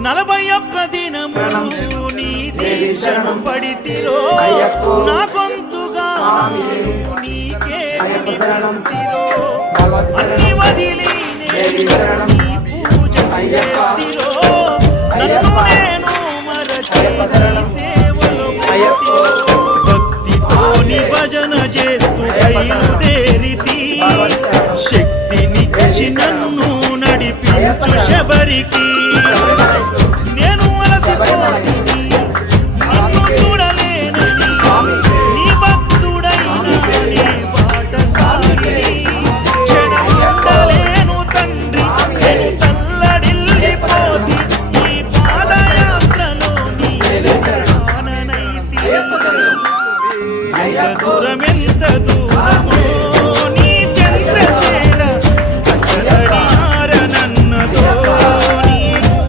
41 దినములు నీ దీక్షను పడితిరో నా గొంతుగా నీకే వినిపిస్తిరో అన్ని వదిలి నీ పూజ చేస్తిరో నన్ను నేను మరచి నీ సేవలో భక్తితోని భజన చేస్తూ బయలుదేరితి శక్తినిచ్చి నన్ను నడిపించు శబరికి